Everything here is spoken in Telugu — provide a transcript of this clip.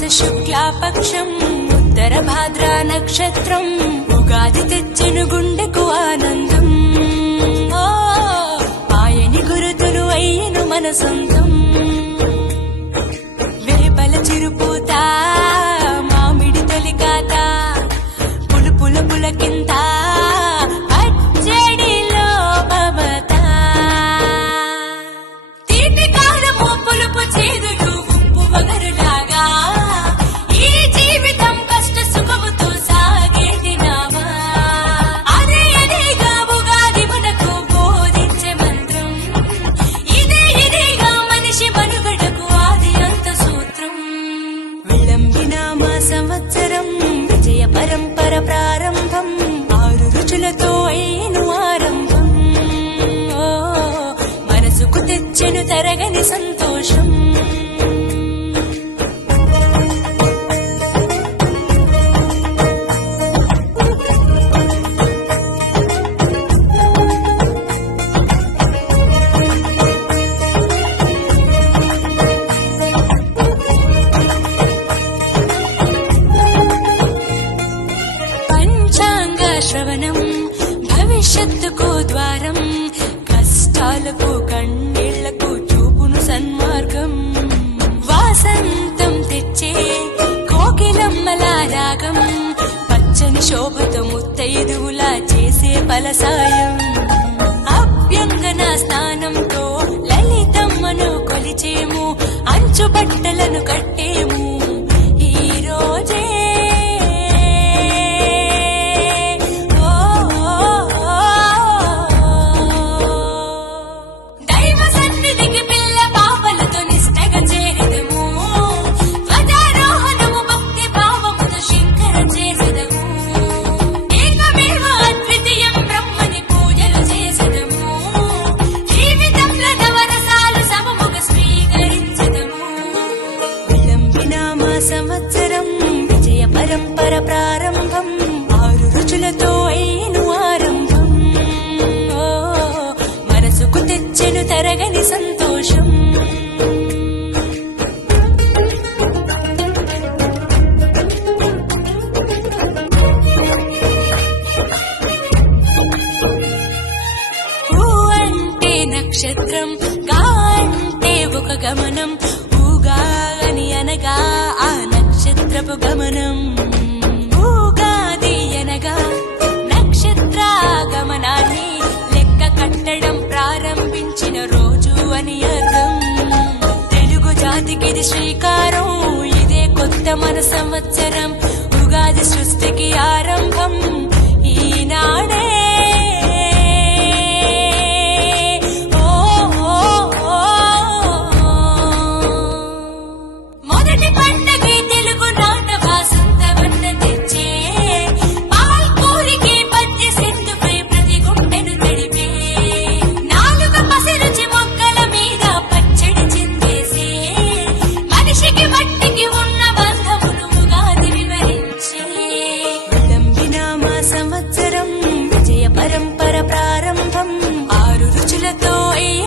శుక్లాపక్షం ఉత్తర భాద్ర నక్షత్రం ఉగాది తెచ్చెను గుండెకు ఆనందం. ఆయని గురుతులు అయ్యను మన సొంతం. వేపల చిరుపూత మామిడి తొలికాత పులుపుల పులకింత పచ్చడిలో మమత. తీపి కారము పులుపు చేదులు ఉప్పు వగరులాగా ఈ జీవితం కష్ట సుఖముతో సాగేటి నావా. అదే అదేగా ఉగాది మనకు బోధించే మంత్రం. ఇదేగా మనిషి మనుగడకు ఆది అంత సూత్రం. విళంబిన మా సంవత్సరం విజయ పరంపర ప్రారంభం. 6 రుచులతో అయ్యను ఆరంభం. మనసుకు తెచ్చెను తరగని సంతోషం. పంచాంగ శ్రవణం భవిష్యత్తుకు ద్వారం. కష్టాలకు కన్నీళ్లకు చూపును సన్మార్గం. వాసంతం తెచ్చే కోకిలమ్మల రాగం. పచ్చని శోభతో ముత్తైదువులా చేసే ఫలసాయం. అభ్యంగన స్నానంతో లలితమ్మను కొలిచేము. అంచు బట్టలను కట్టేము ఈ రోజే. దైవ సన్నిధికి పిల్ల పాపలతో నిష్టగా చేరదము. ధ్వజారోహణము భక్తి భావముతో శంకర చేసదము. ఏకమేవ అద్వితీయం బ్రహ్మని పూజలు చేసదము. జీవితంలో నవరసాలు సమముగ స్వీకరించదము. విళంబిన మా సంవత్సరం విజయ పరంపర ప్రారంభం. 6 రుచులతో అయ్యను ఆరంభం. మనసుకు తెచ్చెను తరగని సంతోషం. ఊ అంటే నక్షత్రం, గా అంటే ఒక గమనం. ఊగా అని అనగా ఆ నక్షత్రపు గమనం. ఊగాది అనగా నక్షత్ర గమనాన్ని లెక్క కట్టడం ప్రారంభించిన రోజు అని అర్థం. తెలుగు జాతికిది శ్రీకారం. ఇదే కొత్త మన సంవత్సరం. ఉగాది సృష్టికి ఆరంభం.